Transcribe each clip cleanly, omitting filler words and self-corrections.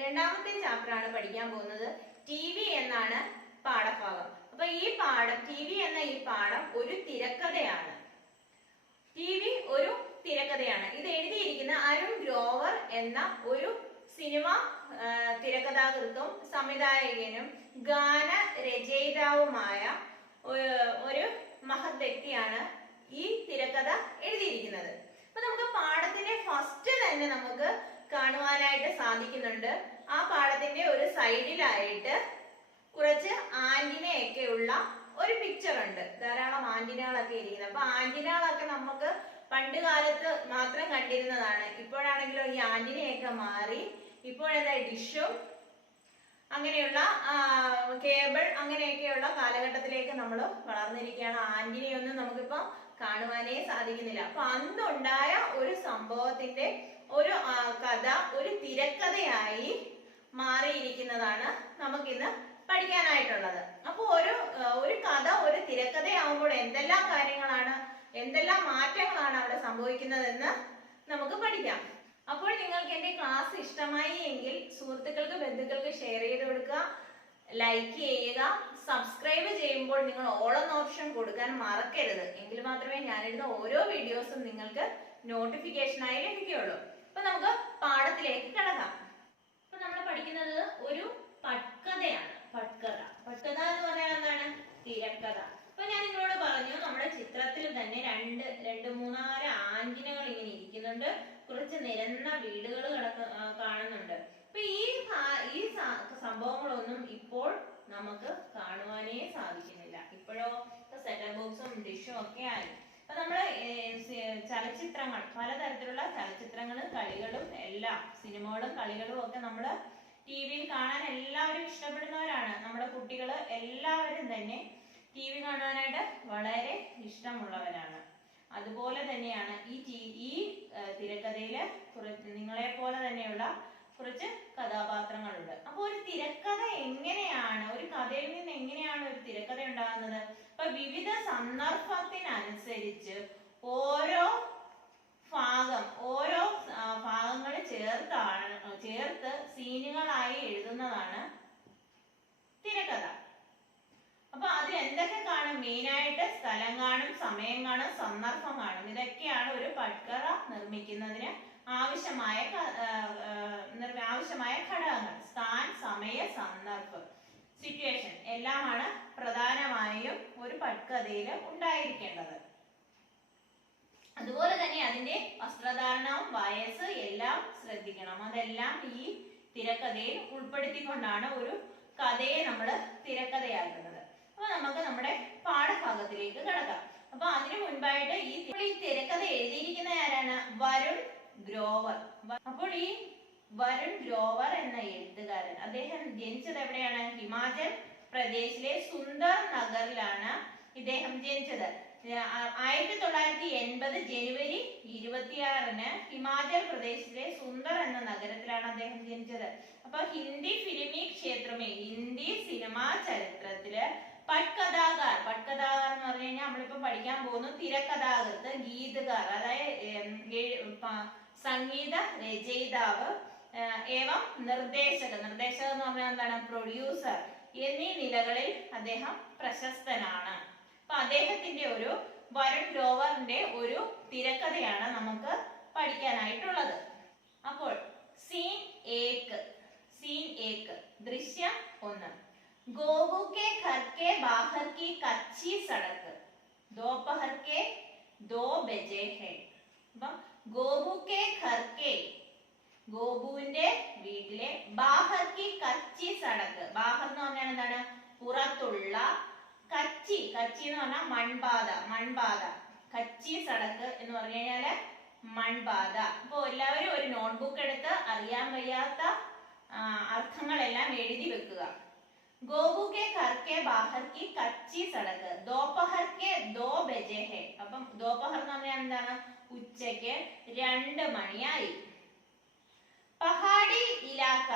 രണ്ടാമത്തെ ചാപ്റ്റർ ആണ് പഠിക്കാൻ പോകുന്നത്. ടി വി എന്നാണ് പാഠഭാഗം. അപ്പൊ ഈ പാഠം ടി വി എന്ന ഈ പാഠം ഒരു തിരക്കഥയാണ്. ടി വി ഒരു തിരക്കഥയാണ്. ഇത് എഴുതിയിരിക്കുന്ന അരുൺ ഗ്രോവർ എന്ന ഒരു സിനിമ തിരക്കഥാകൃത്തും സംവിധായകനും ഗാന രചയിതാവുമായ ഒരു മഹത് വ്യക്തിയാണ് ഈ തിരക്കഥ എഴുതിയിരിക്കുന്നത്. അപ്പൊ നമുക്ക് പാഠത്തിന്റെ ഫസ്റ്റ് തന്നെ നമുക്ക് കാണുവാനായിട്ട് സാധിക്കുന്നുണ്ട്. ആ പാഠത്തിന്റെ ഒരു സൈഡിലായിട്ട് കുറച്ച് ആന്റിനയൊക്കെ ഉള്ള ഒരു പിക്ചർ ഉണ്ട്. ധാരാളം ആന്റിനകളൊക്കെ ഇരിക്കുന്നത്. അപ്പൊ ആന്റിനകളൊക്കെ നമുക്ക് പണ്ട് കാലത്ത് മാത്രം കണ്ടിരുന്നതാണ്. ഇപ്പോഴാണെങ്കിലോ ഈ ആന്റിനയൊക്കെ മാറി ഇപ്പോഴെന്താ ഡിഷും അങ്ങനെയുള്ള കേബിൾ അങ്ങനെയൊക്കെയുള്ള കാലഘട്ടത്തിലേക്ക് നമ്മൾ വളർന്നിരിക്കുകയാണ്. ആന്റിനയൊന്നും നമുക്കിപ്പോ കാണുവാനേ സാധിക്കുന്നില്ല. അപ്പൊ അന്നുണ്ടായ ഒരു സംഭവത്തിന്റെ ഒരു കഥ ഒരു തിരക്കഥയായി മാറിയിരിക്കുന്നതാണ് നമുക്കിന്ന് പഠിക്കാനായിട്ടുള്ളത്. അപ്പൊ ഒരു കഥ ഒരു തിരക്കഥയാവുമ്പോൾ എന്തെല്ലാം കാര്യങ്ങളാണ്, എന്തെല്ലാം മാറ്റങ്ങളാണ് അവിടെ സംഭവിക്കുന്നതെന്ന് നമുക്ക് പഠിക്കാം. അപ്പോൾ നിങ്ങൾക്ക് എന്റെ ക്ലാസ് ഇഷ്ടമായി എങ്കിൽ സുഹൃത്തുക്കൾക്ക് ബന്ധുക്കൾക്ക് ഷെയർ ചെയ്ത് കൊടുക്കുക, ലൈക്ക് ചെയ്യുക. സബ്സ്ക്രൈബ് ചെയ്യുമ്പോൾ നിങ്ങൾ ഓൾ എന്ന ഓപ്ഷൻ കൊടുക്കാൻ മറക്കരുത്. എങ്കിൽ മാത്രമേ ഞാനിടുന്ന ഓരോ വീഡിയോസും നിങ്ങൾക്ക് നോട്ടിഫിക്കേഷനായി ലഭിക്കുകയുള്ളൂ. അപ്പൊ നമുക്ക് പാഠത്തിലേക്ക് കിടക്കാം. അപ്പൊ നമ്മൾ പഠിക്കുന്നത് ഒരു പട്കഥയാണ്. പട്കഥ എന്ന് പറഞ്ഞാൽ എന്താണ്? തിരക്കഥ. അപ്പൊ ഞാൻ നിങ്ങളോട് പറഞ്ഞു, നമ്മുടെ ചിത്രത്തിൽ തന്നെ രണ്ട് മൂന്നാല് ആന്റിനകൾ ഇങ്ങനെ ഇരിക്കുന്നുണ്ട്. കുറച്ച് നിരന്ന വീടുകൾ കാണുന്നുണ്ട്. അപ്പൊ ഈ സംഭവങ്ങളൊന്നും ഇപ്പോൾ നമുക്ക് കാണുവാനേ സാധിക്കുന്നില്ല. ഇപ്പോഴോ സെറ്റപ്പ് ബോക്സും ഡിഷും ഒക്കെ ആയി. അപ്പൊ നമ്മള് ചലച്ചിത്രങ്ങൾ, പലതരത്തിലുള്ള ചലച്ചിത്രങ്ങളും കളികളും എല്ലാം, സിനിമകളും കളികളും ഒക്കെ നമ്മള് ടി വിയിൽ കാണാൻ എല്ലാവരും ഇഷ്ടപ്പെടുന്നവരാണ്. നമ്മുടെ കുട്ടികള് എല്ലാവരും തന്നെ ടി വി കാണാനായിട്ട് വളരെ ഇഷ്ടമുള്ളവരാണ്. അതുപോലെ തന്നെയാണ് ഈ തിരക്കഥയില് നിങ്ങളെ പോലെ തന്നെയുള്ള കുറച്ച് കഥാപാത്രങ്ങളുണ്ട്. അപ്പൊ ഒരു തിരക്കഥ എങ്ങനെയാണ്, ഒരു കഥയിൽ നിന്ന് എങ്ങനെയാണ് ഒരു തിരക്കഥ ഉണ്ടാകുന്നത്? അപ്പൊ വിവിധ സന്ദർഭത്തിനനുസരിച്ച് ഓരോ ഭാഗങ്ങൾ ചേർത്ത് സീനുകളായി എഴുതുന്നതാണ് തിരക്കഥ. അപ്പൊ അതിൽ എന്തൊക്കെ കാണും? മെയിനായിട്ട് സ്ഥലം കാണും, സമയം കാണും, സന്ദർഭം കാണും. ഇതൊക്കെയാണ് ഒരു പട്കഥ നിർമ്മിക്കുന്നതിന് ആവശ്യമായ ഘടകങ്ങൾ. സ്ഥാൻ, സമയ, സന്ദർഭം, സിറ്റുവേഷൻ എല്ലാമാണ് പ്രധാനമായും ഒരു പട്കഥയിൽ ഉണ്ടായിരിക്കേണ്ടത്. അതുപോലെ തന്നെ അതിന്റെ വസ്ത്രധാരണവും വയസ്സ് എല്ലാം ശ്രദ്ധിക്കണം. അതെല്ലാം ഈ തിരക്കഥയിൽ ഉൾപ്പെടുത്തിക്കൊണ്ടാണ് ഒരു കഥയെ നമ്മൾ തിരക്കഥയാക്കുന്നത്. അപ്പൊ നമുക്ക് നമ്മുടെ പാഠഭാഗത്തിലേക്ക് കടക്കാം. അപ്പൊ അതിനു മുൻപായിട്ട് ഈ തിരക്കഥ എഴുതിയിരിക്കുന്ന ആരാണ്? വരുൺ ഗ്രോവർ. അപ്പോൾ ഈ വരുൺ ഗ്രോവർ എന്ന എഴുത്തുകാരൻ, അദ്ദേഹം ജനിച്ചത് എവിടെയാണ്? ഹിമാചൽ പ്രദേശിലെ സുന്ദർ നഗറിലാണ് ഇദ്ദേഹം ജനിച്ചത്. 1980 ജനുവരി 26 ഹിമാചൽ പ്രദേശിലെ സുന്ദർ എന്ന നഗരത്തിലാണ് അദ്ദേഹം ജനിച്ചത്. അപ്പൊ ഹിന്ദി ഫിലിമി ക്ഷേത്രമേ, ഹിന്ദി സിനിമാ ചരിത്രത്തില് പട്കഥാകാർ എന്ന് പറഞ്ഞു കഴിഞ്ഞാൽ നമ്മളിപ്പോ പഠിക്കാൻ പോകുന്നു തിരക്കഥാകൃത്ത്, ഗീതകാർ, അതായത് സംഗീത രചയിതാവ്, ഏവം നിർദ്ദേശകർ എന്ന് പറഞ്ഞാൽ എന്താണ്? പ്രൊഡ്യൂസർ എന്നീ നിലകളിൽ അദ്ദേഹം പ്രശസ്തനാണ്. അപ്പൊ അദ്ദേഹത്തിന്റെ വരുൺ ഗ്രോവറിന്റെ ഒരു തിരക്കഥയാണ് നമുക്ക് പഠിക്കാനായിട്ടുള്ളത്. അപ്പോൾ സീൻ ഏക് ദൃശ്യം 1. ഗോപു കെ ഘർ കെ ബാഹർ കി കച്ചി സടക്ക് दोपहर के 2 बजे है. അപ്പം ഗോപുവിന്റെ വീട്ടിലെ ബാഹർ കി കച്ചി സടക്ക്, ബാഹർ എന്ന് പറഞ്ഞാൽ എന്താണ്? പുറത്തുള്ള, കച്ചി എന്ന് പറഞ്ഞാൽ മൺപാത, കച്ചി സടക്ക് എന്ന് പറഞ്ഞു കഴിഞ്ഞാല് മൺപാത. അപ്പൊ എല്ലാവരും ഒരു നോട്ട്ബുക്ക് എടുത്ത് അറിയാൻ വയ്യാത്ത അർത്ഥങ്ങളെല്ലാം എഴുതി വെക്കുക. ഗോപു കെ ഘർ കെ ബാഹർ കി കച്ചി സടക്ക് दोपहर के 2 बजे है. അപ്പം दोपहर എന്ന് പറഞ്ഞാൽ എന്താണ്? ഉച്ചയ്ക്ക് 2 മണിയായി. പഹാഡി ഇലാക്ക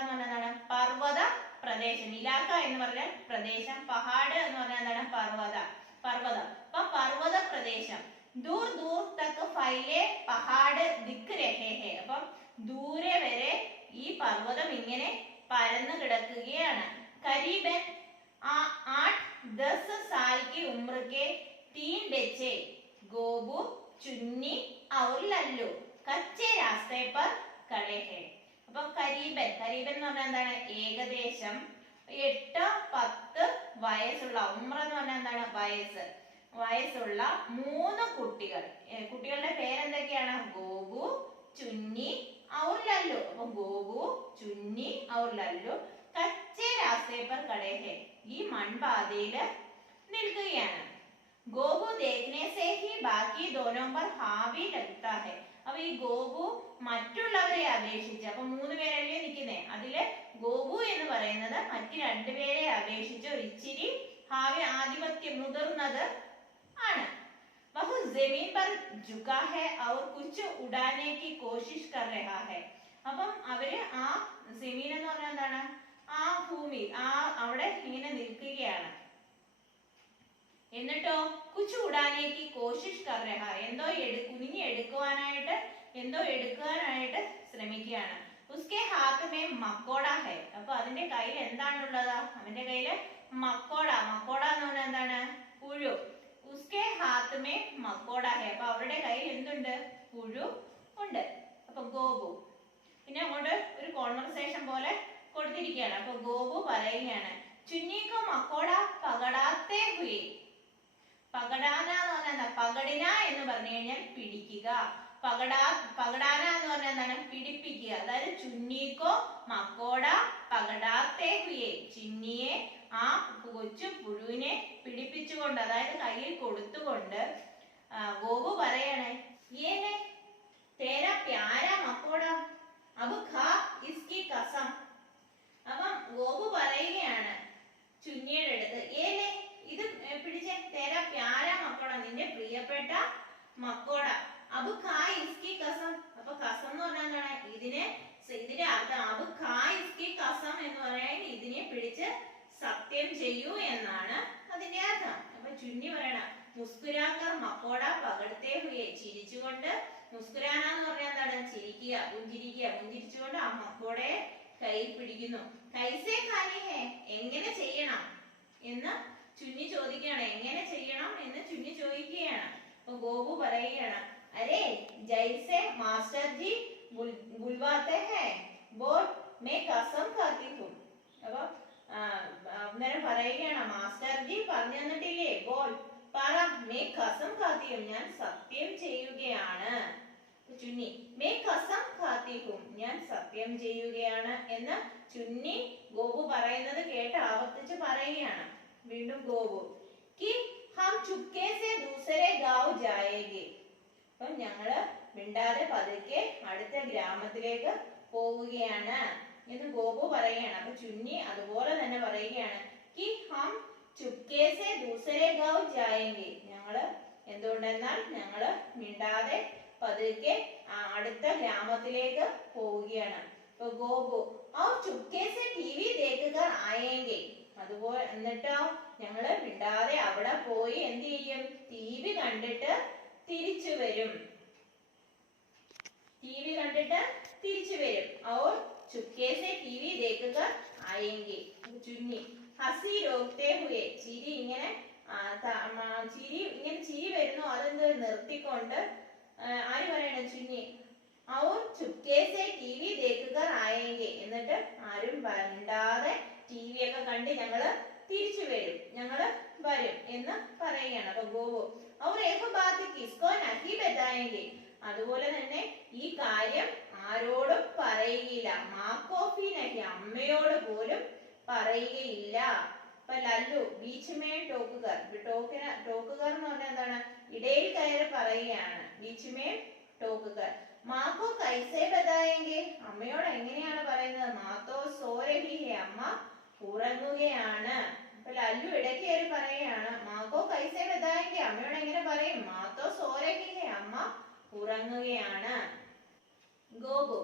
എന്ന് പറഞ്ഞാൽ എന്താണ്? പർവ്വത പ്രദേശം. ഇലാക്ക എന്ന് പറഞ്ഞാൽ പ്രദേശം, പഹാഡ് എന്ന് പറഞ്ഞാൽ എന്താണ്? പർവ്വതം. അപ്പൊ പർവ്വത പ്രദേശം. ദൂർ തക്ക് ഫൈലെ പഹാഡ് ദിഖ് രഹേ ഹെ. അപ്പം ദൂരെ വരെ ഈ പർവ്വതം ഇങ്ങനെ പരന്നു കിടക്കുകയാണ്. കരീബൻ 8-10 साल की उम्र के 3 बच्चे गोबू, चुन्नी और लल्लू कच्चे रास्ते पर खड़े हैं. അപ്പൊ കരീബൻ എന്ന് പറഞ്ഞാൽ എന്താണ്? ഏകദേശം 8-10 വയസ്സുള്ള, ഉമ്ര എന്ന് പറഞ്ഞാൽ എന്താണ്? വയസ്സുള്ള 3 കുട്ടികൾ. കുട്ടികളുടെ പേരെന്തൊക്കെയാണ്? ഗോബു, ചുന്നി ഔർ ലല്ലു. അപ്പൊ ഗോബു, ചുന്നി ഔർ ലല്ലു കച്ചേ രാസ്തേ പർ ഖടേ ഹേ, ഈ മൺപാതയിൽ നിൽക്കുകയാണ്. ഗോബു ദേഖ്നെ സേ ഹി ബാക്കി ദോനോ പർ ഹാവി ലഗ്താ ഹേ. അപ്പൊ ഈ ഗോബു മറ്റുള്ളവരെ അപേക്ഷിച്ച്, അപ്പൊ 3 പേരല്ലേ നിൽക്കുന്നേ, അതില് ഗോബു എന്ന് പറയുന്നത് മറ്റു 2 പേരെ അപേക്ഷിച്ച് ഒരിച്ചിരി ഹാവി, ആധിപത്യം, മുതിർന്നത് ആണ്. വഹു ജമീൻ പർ ജുകാ ഹേ ഔർ കുച്ച് ഉഡാനെ കി കോശിഷ് കർ രഹാ ഹേ. അപ്പം അവര് ആ ജമീൻ എന്ന് പറഞ്ഞാൽ എന്താണ്? ആ ഭൂമി, അവിടെ ഇങ്ങനെ നിൽക്കുകയാണ്. എന്നിട്ടോ കുച്ച് ഉഡാനേക്ക് കോശിഷ് കർ രഹാ, എന്തോ കുനിഞ്ഞ് എടുക്കുവാനായിട്ട് ശ്രമിക്കുകയാണ്. ഉസ്കെ ഹാത്ത് മേ മക്കോട ഹേ. അപ്പൊ അതിന്റെ കയ്യിൽ എന്താണുള്ളത്? അവന്റെ കയ്യില് മക്കോട എന്ന് പറഞ്ഞാൽ എന്താണ്? പുഴു. ഉസ്കെ ഹാത്ത് മേ മക്കോട ഹേ. അപ്പൊ അവരുടെ കയ്യിൽ എന്തുണ്ട്? പുഴു ഉണ്ട്. അപ്പൊ ഗോബു പിന്നെ അങ്ങോട്ട് ഒരു കോൺവെർസേഷൻ പോലെ കൊടുത്തിരിക്കുകയാണ്. അപ്പൊ ഗോബു പറയുകയാണ്, ചുന്നിക്കോ മക്കോട പകടാത്തേ ഹുയി. പകടാന എന്ന് പറഞ്ഞാൽ എന്താ? പകടിന എന്ന് പറഞ്ഞു കഴിഞ്ഞാൽ പിടിക്കുക. പകടാന എന്ന് പറഞ്ഞാൽ എന്താണ്? പിടിപ്പിക്കുക. അതായത് ചുന്നിക്കോ മക്കോട പകടാത്തേ ഹുയെ, ചിന്നിയെ, ആ കൊച്ചു പുഴുവിനെ പിടിപ്പിച്ചുകൊണ്ട്, അതായത് കയ്യിൽ കൊടുത്തുകൊണ്ട് ഗോബു പറയണേ, യേനെ തേരാ പ്യാര മക്കോട അബ് ഖാ ഇസ്കി കസം. അപ്പം ഗോബു പറയുകയാണ് ചുന്നിയുടെ അടുത്ത്, ഏലേ ഇത് പിടിച്ചേ, തേരാ പ്യാര മക്കോട, നിന്റെ പ്രിയപ്പെട്ട മക്കോട, അബ് ഖാ ഇസ്കി കസം. അപ്പൊ കസം എന്ന് പറഞ്ഞാൽ എന്താണ്? ഇതിന്റെ അർത്ഥം അബ് ഖാ ഇസ്കി കസം എന്ന് പറയാൻ ഇതിനെ പിടിച്ച് സത്യം ചെയ്യൂ എന്നാണ് അതിന്റെ അർത്ഥം. അപ്പൊ ചുന്നി പറയണ, മുസ്കുരാക്കർ മക്കോട പകടത്തെ ഹുയെ, ചിരിച്ചുകൊണ്ട്, മുസ്കുരാന എന്ന് പറഞ്ഞാൽ എന്താണ്? ചിരിക്കുക, പുഞ്ചിരിച്ചുകൊണ്ട് ആ മക്കോടയെ കയ്യിൽ പിടിക്കുന്നു. കൈസേ ഖാനി ഹേ, എങ്ങനെ ചെയ്യണം എന്ന് ചുന്നി ചോദിക്കുകയാണ്. എങ്ങനെ ചെയ്യണം എന്ന് ചുന്നി ചോദിക്കുകയാണ്. അപ്പൊ ഗോബു പറയുകയാണ്, അരേ ജൈസെ മാസ്റ്റർ ജി ബുൽവാത്തെ ഹേ ബോൾ മേ കസം ഖാത്തി ഹും. അപ്പൊ അന്നേരം പറയുകയാണ്, മാസ്റ്റർ ജി പറഞ്ഞു തന്നിട്ടില്ലേ, ബോൾ പറ, മേ കസം ഖാത്തി ഹും, ഞാൻ സത്യം ചെയ്യുകയാണ്. ചുന്നി മേ കസം ഖാത്തി ഹും, ഞാൻ സത്യം ചെയ്യുകയാണ് എന്ന് ചുന്നി ഗോബു പറയുന്നത് കേട്ട് ആവർത്തിച്ച് പറയുകയാണ്. വീണ്ടും ഗോബു, കി ഹം ചുപ്കെ സെ ദൂസരെ ഗാവ് ജായേഗെ. അപ്പം ഞങ്ങള് മിണ്ടാതെ പതുക്കെ അടുത്ത ഗ്രാമത്തിലേക്ക് പോവുകയാണ് എന്ന് ഗോബു പറയുകയാണ്. അപ്പൊ ചുന്നി അതുപോലെ തന്നെ പറയുകയാണ്, കി ഹം ചുപ്കെ സെ ദൂസരെ ഗാവ് ജായേഗെ. ഞങ്ങള് എന്തുകൊണ്ടെന്നാൽ ഞങ്ങള് മിണ്ടാതെ പതുക്കെ അടുത്ത ഗ്രാമത്തിലേക്ക് പോവുകയാണ്. അപ്പൊ ഗോബു ഔർ ചുപ്കെ സെ ടിവി ദേഖുകർ ആയേങ്കെ. അതുപോലെ എന്നിട്ടോ ഞങ്ങള് മിണ്ടാതെ അവിടെ പോയി എന്ത് ചെയ്യും? ടിവി കണ്ടിട്ട് തിരിച്ചു വരും. ഔർ ചുപ്കെ സെ ടിവി ദേഖുകർ ആയേങ്കെ. ചുന്നി ഹസി രോക്തേ ഹുയെ, ചിരി ഇങ്ങനെ വരുന്നു, അതെന്ത് നിർത്തിക്കൊണ്ട് ആര് പറയണ? ചുന്നി. ഔർ ചുപ്കെ സെ ടിവി ദേഖുകർ ആയേങ്കെ. എന്നിട്ട് ആരും മിണ്ടാതെ ടിവി ഒക്കെ കണ്ട് ഞങ്ങള് തിരിച്ചു വരും, ഞങ്ങള് വരും എന്ന് പറയുകയാണ്. അപ്പൊ ഗോബു ഔർ ഏക് ബാത് കിസ്കോ നഹി ബതായേങ്കെ. അതുപോലെ തന്നെ ഈ കാര്യം ആരോടും പറയുകയില്ല. മാക്കോഫി നഹി, അമ്മയോട് പോലും പറയുകയില്ല. ഇപ്പൊ ലല്ലു ബീച്ച് മേ ടോക്കുകാർ. ടോക്കുകാർ എന്ന് പറഞ്ഞാൽ എന്താണ്? ഇടയിൽ കയറി പറയുകയാണ്. Beach may ടോക്കുകാർ. മാക്കോ കൈസേ ബതായേങ്കെ. അമ്മയോട് എങ്ങനെയാണ് പറയുന്നത്? മാത്തോ സോരഹി ഹേ, അമ്മ ഉറങ്ങുകയാണ്. അപ്പൊ ലല്ലു ഇടയ്ക്ക് കയറി പറയുകയാണ്, മാക്കോ കൈസേ ബതായേങ്കെ. അമ്മയോട് എങ്ങനെ പറയും? മാത്തോ സോരഹി ഹേ, അമ്മ ഉറങ്ങുകയാണ്. ഗോബു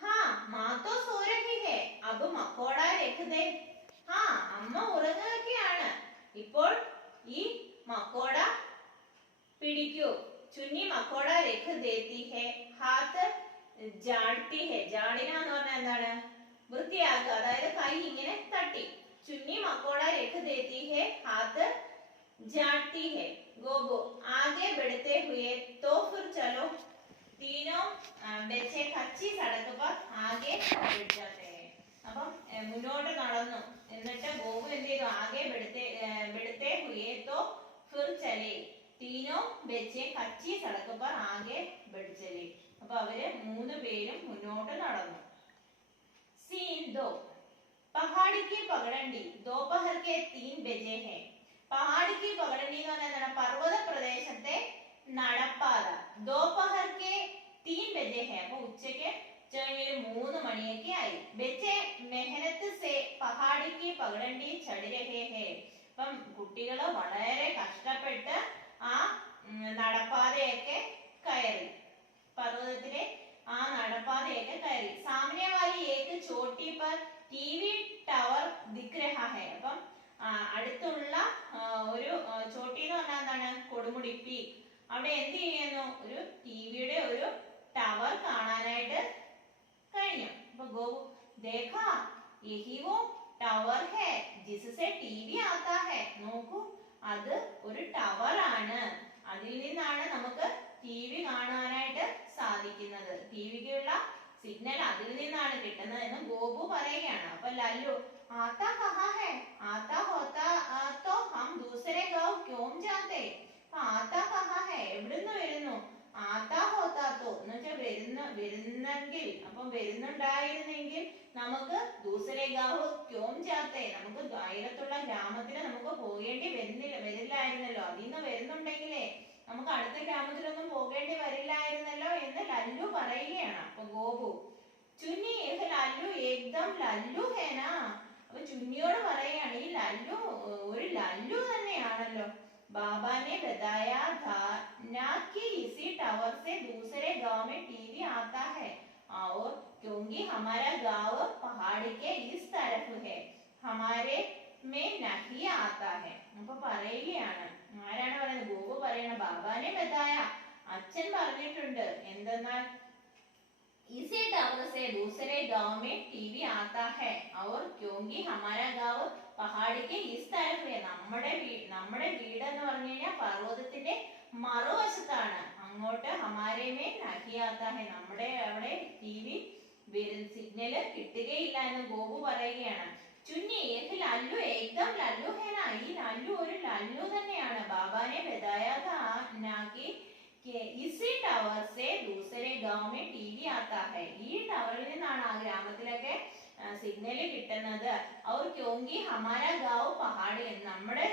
ഹാ മാത്തോ സോരഹി ഹേ അബ് മക്കോട രഖ് ദേ. ഹാ അമ്മ ഉറങ്ങുകയാണ്, ഇപ്പോൾ ഈ മക്കോട പിടിക്കൂ. ചുന്നി മക്കോട രഖ് ദേത്തി ഹേ, ഹാത്ത് ജാഡ്തി ഹേ. ജാഡിന എന്ന് പറഞ്ഞാൽ എന്താണ്? വൃത്തിയാക്കുക, അതായത് കൈ ഇങ്ങനെ തട്ടി. ചുന്നി മക്കോड़ा रख देती है, हाथ झाड़ती है. गोबू आगे बढ़ते हुए तो फिर चलो. तीनों बच्चे कच्ची सड़क पर आगे बढ़ जाते हैं. അപ്പം മുന്നോട്ട് നടന്നു. എന്നിട്ട് ഗോപു എന്ത് ചെയ്തു? ആകെ बढ़ते हुए तो फिर चले. तीनों बच्चे कच्ची सड़क पर आगे बढ़ चले. അപ്പൊ അവര് മൂന്ന് പേരും മുന്നോട്ട് നടന്നു. सीन 2. पहाड़ी की पगडंडी दोपहर के 3 बजे है. पहाड़ी की पगडंडी എന്ന് പറഞ്ഞാൽ എന്താണ്? പർവ്വത പ്രദേശത്തെ നടപ്പാത. दोपहर के 3 बजे है. അപ്പോൾ ഉച്ചയ്ക്ക് 3 മണിയൊക്കെ ആയി. बच्चे मेहनत से पहाड़ी की पगडंडी चढ़ रहे हैं. അപ്പം കുട്ടികൾ വളരെ കഷ്ടപ്പെട്ട് ആ നടപ്പാതയൊക്കെ കയറി. पर्वतത്തിലെ ആ നടപ്പാതയൊക്കെ കയറി. सामने वाली एक चोटी पर टीवी टावर दिख रहा है. അപ്പം അടുത്തുള്ള ഒരു ചോട്ടി എന്ന് പറഞ്ഞാൽ എന്താണ്? കൊടുമുടി പീക്ക്. അവിടെ എന്ത് ചെയ്യുന്നു? ഒരു ടിവിയുടെ ഒരു ടവർ കാണാനായിട്ട് കഴിഞ്ഞു. അപ്പൊ ഗോപു देखा यही वो टावर है जिससे टीवी आता है. നോക്കൂ, അത് ഒരു ടവർ ആണ്. അതിൽ നിന്നാണ് നമുക്ക് ടിവി കാണാനായിട്ട് സാധിക്കുന്നത്. ടിവിക്കുള്ള സിഗ്നൽ അതിൽ നിന്നാണ് കിട്ടുന്നത് എന്ന് ഗോപു പറയുകയാണ്. അപ്പൊ ലല്ലു आता कहाँ है? आता होता तो हम दूसरे गांव क्यों जाते? आता कहाँ है? എവിടുന്ന് വരുന്നു? आता होता तो എന്ന് വെച്ചാൽ വരുന്നെങ്കിൽ, അപ്പം വരുന്നുണ്ടായിരുന്നെങ്കിൽ നമുക്ക് दूसरे गांव क्यों जाते, നമുക്ക് അയലത്തുള്ള ഗ്രാമത്തിൽ നമുക്ക് പോകേണ്ടി വരില്ലായിരുന്നല്ലോ. അതിന്ന് വരുന്നുണ്ടെങ്കിലേ നമുക്ക് അടുത്ത ഗ്രാമത്തിലൊന്നും പോകേണ്ടി വരില്ലായിരുന്നല്ലോ എന്ന് ലല്ലു പറയുകയാണ്. അപ്പൊ ഗോപു ചുന്നി ലല്ലു ഏകദം ലല്ലു ഹേനാ. അപ്പൊ ചുന്നിയോട് പറയാണ്, ഈ ലല്ലു ഒരു ലല്ലു തന്നെയാണല്ലോ. बाबा ने बताया था ना कि इसी टावर से दूसरे गांव में टीवी आता है और क्योंकि हमारा गांव पहाड़ के इस तरफ है हमारे में नहीं आता है. അപ്പൊ പറയുകയാണ്, ആരാണ് പറയുന്നത്? ഗോപു പറയണ ബാബാനെ ബതായ, അച്ഛൻ പറഞ്ഞിട്ടുണ്ട്. എന്തെന്നാൽ इसी टावर से दूसरे गांव में टीवी आता है और क्योंकि हमारा गांव पहाड़ के इस तरफ है. നമ്മുടെ വീട് എന്ന് പറഞ്ഞു കഴിഞ്ഞാൽ പർവ്വതത്തിന്റെ മറുവശത്താണ്. അങ്ങോട്ട് ഹമാരെ മേ നഹി ആതാ ഹെ, നമ്മുടെ അവിടെ ടിവി സിഗ്നല് കിട്ടുകയില്ല എന്ന് ഗോപു പറയുകയാണ്. ചുന്നി ലല്ലു ഏകദം ലല്ലു ഹേന, ഈ ലല്ലു ഒരു ലല്ലു തന്നെയാണ്. ബാബാനെ ബതായാ താ നാകി इसी टावर से दूसरे गांव में टीवी आता है. ഈ ടവറിൽ നിന്നാണ് ആ ഗ്രാമത്തിലൊക്കെ സിഗ്നൽ കിട്ടുന്നത്. और क्योंकि हमारा गांव पहाड़, നമ്മുടെ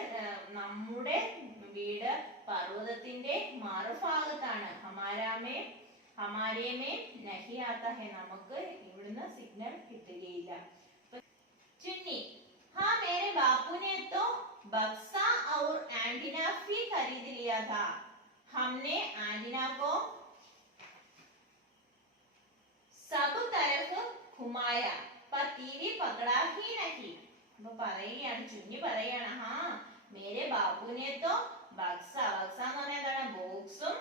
വീട് പർവ്വതത്തിന്റെ മറുഭാഗത്താണ്. हमारे में नहीं आता है, നമുക്ക് ഇവിടുന്ന് സിഗ്നൽ കിട്ടുകയില്ല. चुन्नी हाँ मेरे बापू ने तो बक्सा और एंटीना भी खरीद लिया था. हमने एंटीना को सब तरफ घुमाया पर टीवी पकड़ा ही नहीं. അപ്പൊ പറയുകയാണ്, ചുന്നി പറയാണ്, ഹാ മേരെ ബാപ്പുനെ തോ ബക്സ എന്ന് പറഞ്ഞാൽ എന്താണ്? ബോക്സും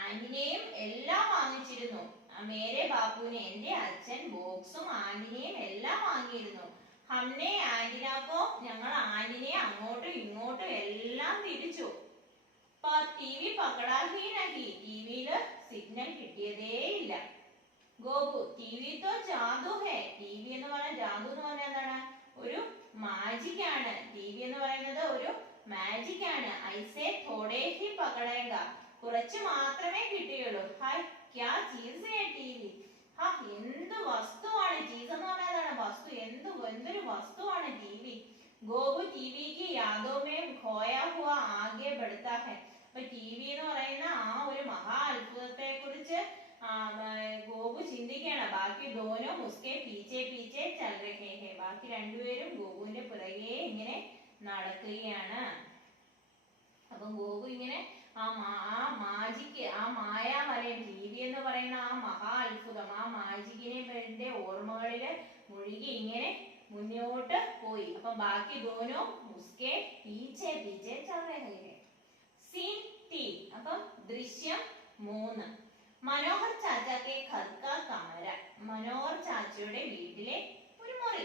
ആന്റിനയും എല്ലാം വാങ്ങിച്ചിരുന്നു. മേരെ ബാപ്പുനെ, എന്റെ അച്ഛൻ ബോക്സും ആന്റിനയും എല്ലാം വാങ്ങിയിരുന്നു. ഹംനെ ആന്റിനാക്കോ, ഞങ്ങൾ ആന്റിനയെ അങ്ങോട്ടും ഇങ്ങോട്ടും എല്ലാം തിരിച്ചു. ടിവി പക്കടാ ഹി നഹി, ടിവിയില് സിഗ്നൽ കിട്ടിയതേ ഇല്ല. ഗോപു ടിവി തോ ജാദു ഹേ, ടിവി എന്ന് പറഞ്ഞാൽ ജാദു എന്ന് പറഞ്ഞാൽ എന്താണ്? ഒരു മാജിക് ആണ്. ടിവി എന്ന് പറയുന്നത് ഒരു മാജിക് ആണ്. ഐസേ തോടെ ഹി പകടേഗ, കുറച്ച് മാത്രമേ കിട്ടിയുള്ളൂ. ഹായ് ക്യാ ചീസ് ഹേ ടിവി, ഹാ എന്ത് വസ്തുവാണ്. ചീസ് എന്ന് പറഞ്ഞാൽ എന്താണ്? വസ്തു. എന്തൊരു വസ്തുവാണ് ടിവി. ഗോപു ടിവി की यादों में खोया हुआ आगे बढ़ता है. അപ്പൊ ടിവി എന്ന് പറയുന്ന ആ ഒരു മഹാ അത്ഭുതത്തെ കുറിച്ച് ഗോപു ചിന്തിക്കുകയാണ്. ബാക്കി ദോനോ ഉസ്കെ പീച്ചെ പീച്ചെ ചൽ രഹേ ഹേ, ബാക്കി രണ്ടുപേരും ഗോപുവിന്റെ പുറകെ ഇങ്ങനെ നടക്കുകയാണ്. അപ്പൊ ഗോപു ഇങ്ങനെ ആ മാജിക്ക്, ആ മായാവലയം, ടിവി എന്ന് പറയുന്ന ആ മഹാ അത്ഭുതം, ആ മാജിക്കിനെ ഓർമ്മകളില് മുഴുകി ഇങ്ങനെ മുന്നോട്ട് പോയി. അപ്പൊ ബാക്കി ദോനോ ഉസ്കെ പീച്ചെ പീച്ചെ ചൽ രഹേ ഹേ. സീൻ 3, അപ്പം ദൃശ്യം 3. മനോഹർ ചാച്ചാക്കെ ഘർ കാ കമര, മനോഹർ ചാച്ചയുടെ വീട്ടിലെ ഒരു മുറി.